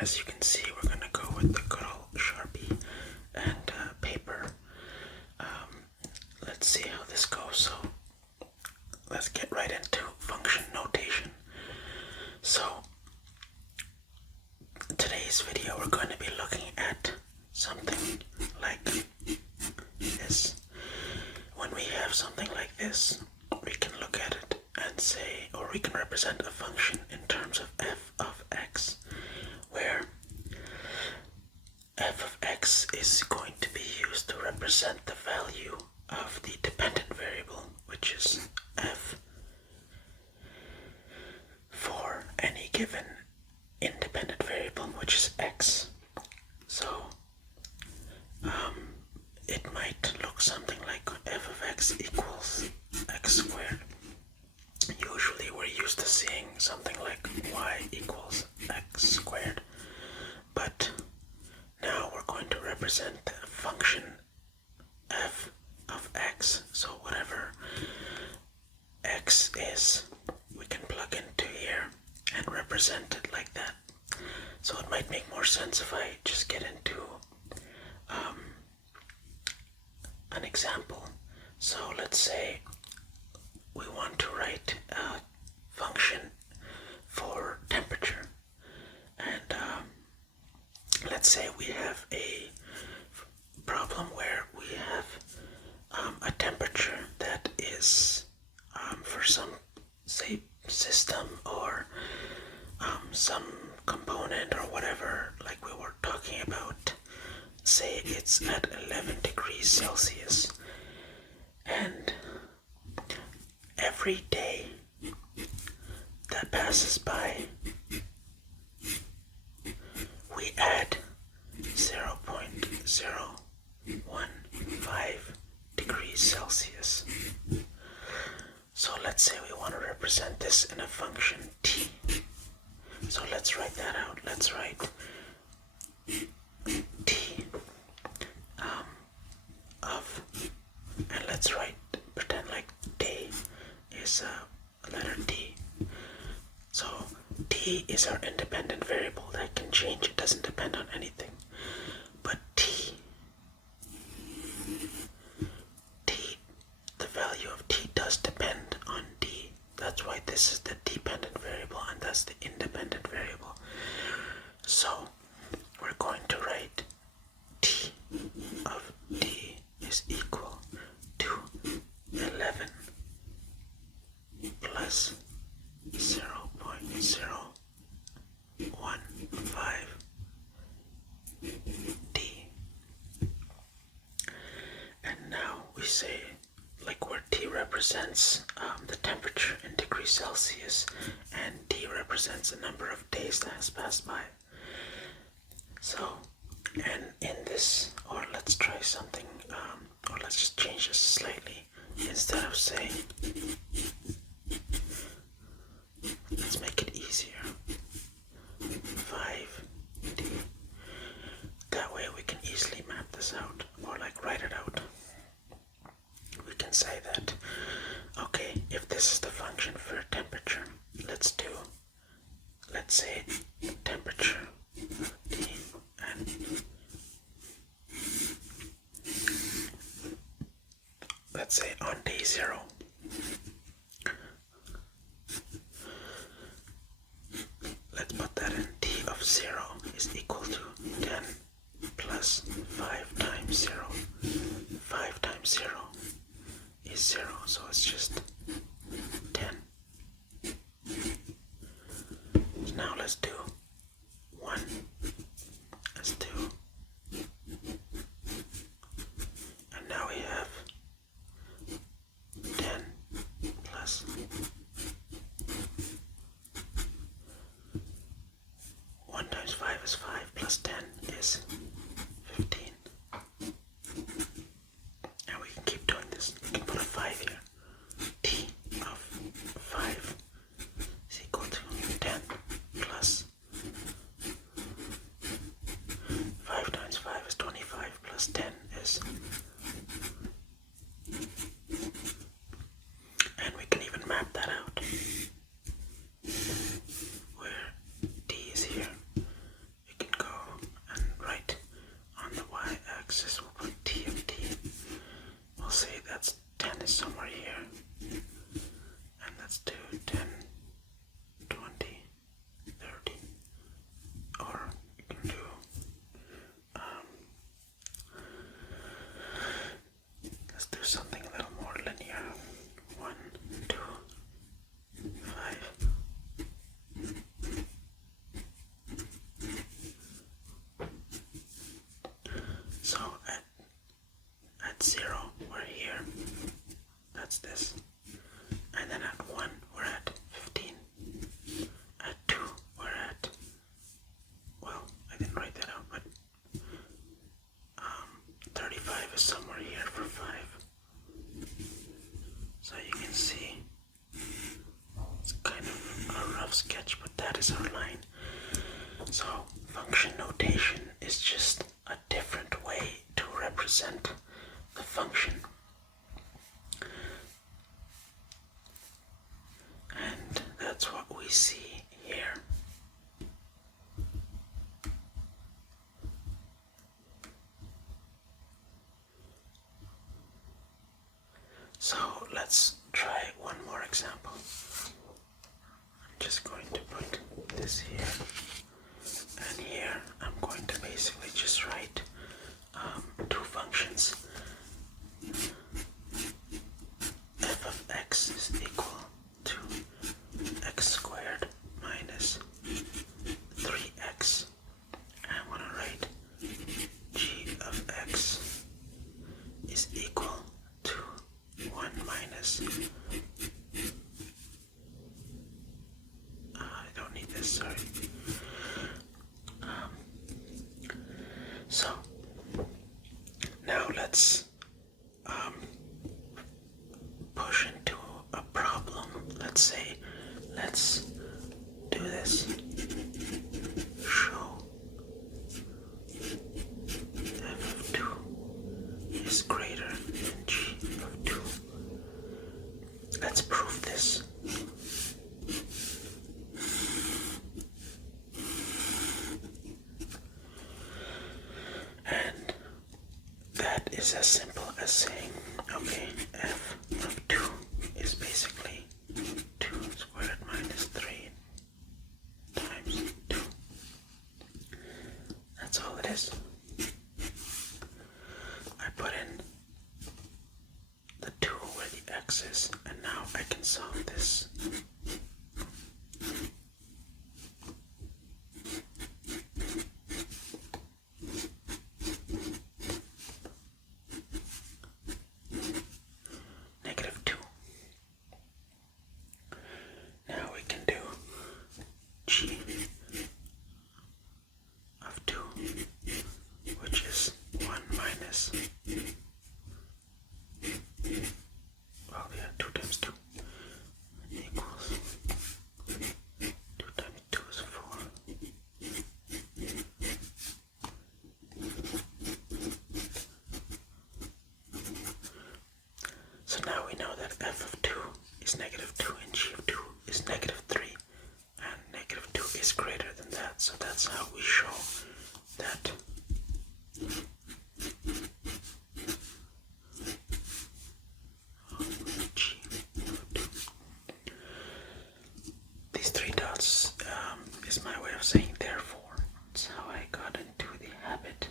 as you can see, we're going to go with the good old Sharpie and paper. Let's see how this goes. So let's get right into function notation. So today's video, we're going to be looking at something like this. When we have something like this, we can look at it and say, or we can represent a function in terms of f of x, where f of x is going to be used to represent the value of the dependent variable, which is f, for any given independent variable, which is x. So it might look something like f of x equals x squared. Usually we're used to seeing something like y equals x squared, but now we're going to represent the function f of x. So whatever x is, we can plug into here and represent it like that. So it might make more sense if I just get into an example. So let's say we want to write a function for temperature, and let's say we have a problem where we have a temperature that is for some, say, system or some component or whatever, like we were talking about. Say it's at 11 degrees Celsius, and every day that passes by, we add 0.015 degrees Celsius. So let's say we want to represent this in a function t. So let's write that out. Let's write t of, and let's pretend like day is a letter D. So t is our independent variable that can change. It doesn't depend on anything. But t, the value of t does depend on d. That's why this is the dependent variable and that's the independent variable. So we're going to write t of d is equal to 11 plus 0.015 d. And now we say, like, where t represents the temperature in degrees Celsius and d represents the number of days that has passed by. So, and in this, or let's try something, or let's just change this slightly. Instead of saying, let's make it easier, 5d. That way we can easily map this out, or like write it out. We can say that, okay, if this is the function for temperature, let's say temperature T, and let's say on day 0, let's put that in. T of 0 is equal to 10 plus 5 times 0. 5 times 0 is 0, so it's just 10. Now let's do 1. Let's do, and now we have 10 plus 1 times 5 is 5 plus 10 is 15. And we can keep doing this. We can put a 5 here. T of 5 is equal to 10 plus 5 times 5 is 25 plus 10 is, and we can even map that out where D is here. We rough sketch, but that is our line. So function notation is just a different way to represent the function. And that's what we see here. So let's try one more example. I'm just going to put this here, and here I'm going to basically just write two functions. F of x is equal to x squared minus 3x. And I'm going to write g of x is equal to 1 minus, I don't need this, sorry. So now let's push into a problem. Let's do this. Show f of 2 is greater than g of 2. Let's prove this. And that is as simple as saying, okay, f of 2 is basically 2 squared minus 3 times 2. That's all it is. I put in the 2 where the x is, and now I can solve this. Negative 2. Now we can do g of 2, which is 1 minus, well, yeah, 2 times 2 equals 2 times 2 is 4. So now we know that f of 2 is negative 2 and g of 2 is negative 3, and negative 2 is greater than that. So that's how we show that g of 2. These 3 dots is my way of saying therefore. That's how I got into the habit.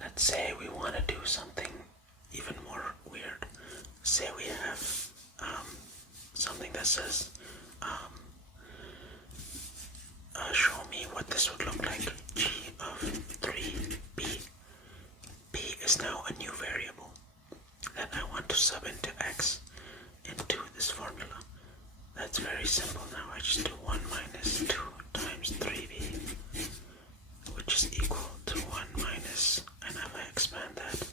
Let's say we want to do something even more weird. Say we have something that says, show me what this would look like. G of 3b. B is now a new variable that I want to sub into x into this formula. That's very simple now. I just do 1 minus 2 times 3b, which is equal to 1 minus, and if I expand that,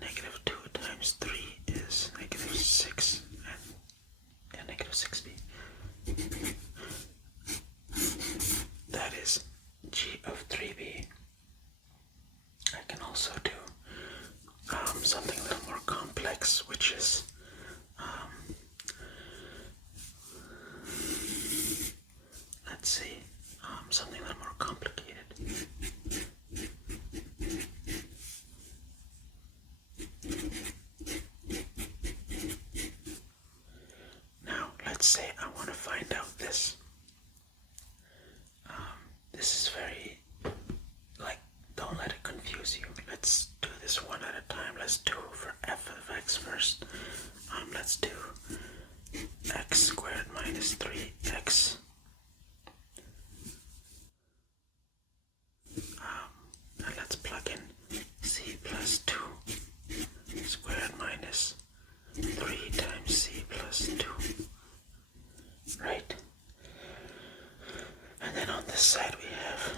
negative 2 times 3 is negative 6, and negative 6b. That is g of 3b. I can also do something a little more complex, which is let's see, something a little more complicated. Now, let's say I want to find out this. This is very, don't let it confuse you. Let's do this one at a time. Let's do for f of x first. Let's do x squared minus 3x. And let's plug in c plus 2 squared minus 3 times c plus 2. Right? And then on this side we have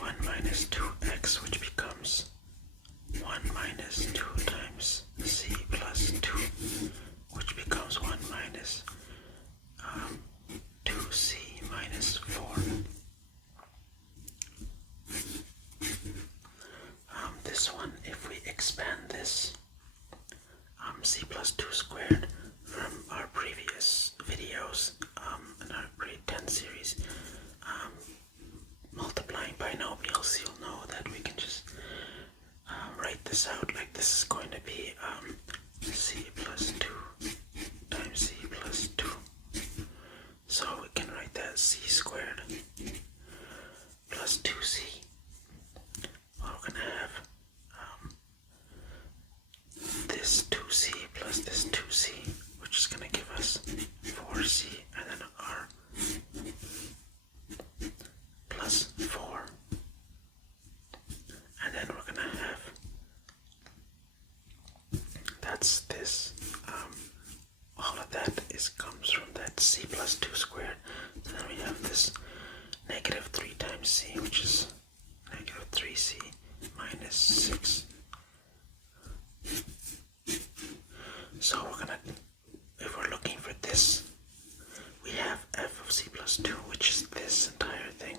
1 minus 2x, which becomes 1 minus 2 times c plus 2, which becomes 1 minus plus 2 squared. So then we have this negative 3 times c, which is negative 3c minus 6. So if we're looking for this, we have f of c plus 2, which is this entire thing.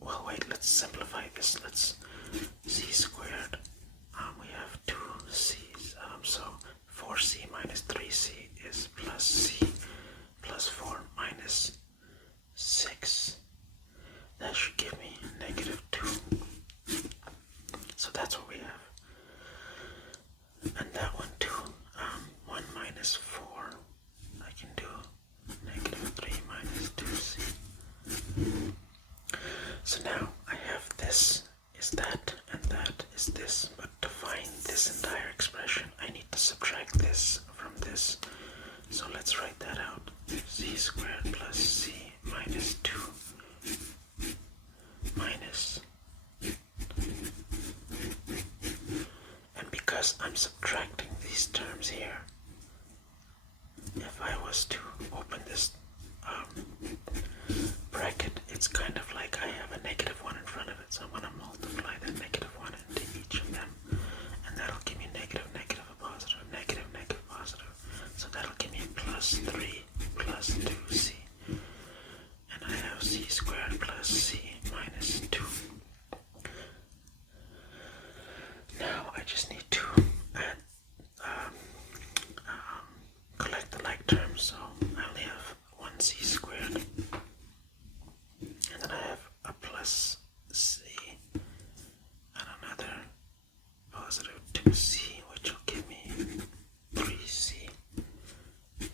Well, wait, let's simplify this. Let's c squared. We have 2c's, so 4c minus 3c is plus c plus 4 minus 6. That should give me negative 2. So that's what we have. And that one too, 1 minus 4, I can do negative 3 minus 2c. So now I have this is that and that is this, but to find this entire expression I need to subtract this from this. So let's write that out. C squared plus c minus 2 minus, and because I'm subtracting these terms here, if I was to open this bracket, it's kind of like I have a negative 1 in front of it, so I'm going to multiply that negative 1 into each of them, and that'll give me negative, negative, a positive, negative, negative, positive. So that'll give me plus 3 plus 2c, and I have c squared plus c minus 2. Now I just need to add, collect the like terms, so I only have 1c squared, and then I have a plus c and another positive 2c, which will give me 3c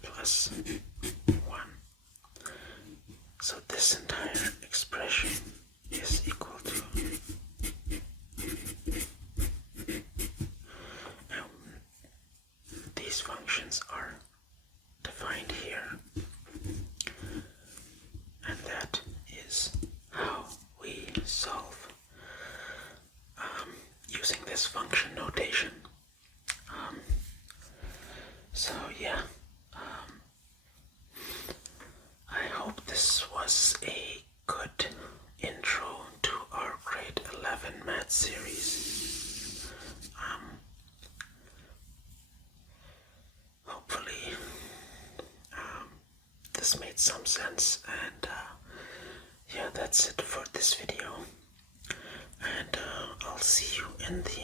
plus 1. So this entire expression is equal to these functions are defined here, and that is how we solve using this function notation. So yeah, I hope this was a good intro to our grade 11 math series. Hopefully this made some sense, and yeah, that's it for this video, and I'll see you in the